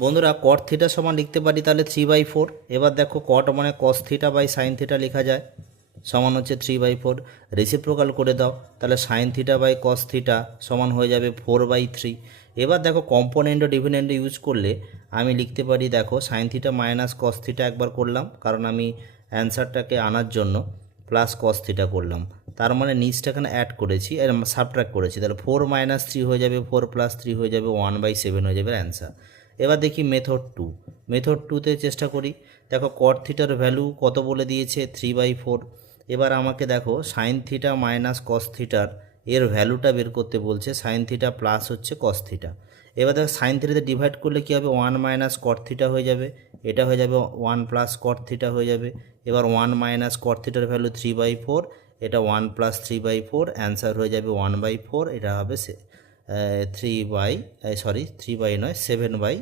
বন্ধুরা কট থিটা সমান লিখতে পারি তাহলে 3/4। এবার দেখো কট মানে cos theta by sine theta লেখা যায়, সমান হচ্ছে 3/4। রেসিপ্রোকাল করে দাও, তাহলে sine theta by cos theta সমান হয়ে যাবে 4/3। এবার দেখো কম্পোনেন্ট ও ডিভিডেন্ড ইউজ করলে আমি লিখতে পারি, দেখো sine theta minus cos theta একবার করলাম, কারণ আমি অ্যান্সারটাকে আনার জন্য প্লাস কস থিটা করলাম, তার মানে নিচটা এখানে অ্যাড করেছি আর সাবট্রাক্ট করেছি, তাহলে 4 - 3 হয়ে যাবে, 4 + 3 হয়ে যাবে 1/7 হয়ে যাবে অ্যান্সার। এবার দেখি মেথড 2। মেথড 2তে চেষ্টা করি। দেখো কট থিটার ভ্যালু কত বলে দিয়েছে, 3/4। এবার আমাকে দেখো সাইন থিটা মাইনাস কস থিটার এর ভ্যালুটা বের করতে বলছে, সাইন থিটা প্লাস হচ্ছে কস থিটা। এবার দেখো সাইন থিটাতে ডিভাইড করলে কী হবে, 1 - কট থিটা হয়ে যাবে, এটা হয়ে যাবে 1 + কট থিটা হয়ে যাবে। এবার 1 - কট থিটার ভ্যালু 3/4, এটা 1 + 3/4, অ্যান্সার হয়ে যাবে 1/4, এটা হবে 3/, সরি 3/, নয় 7/।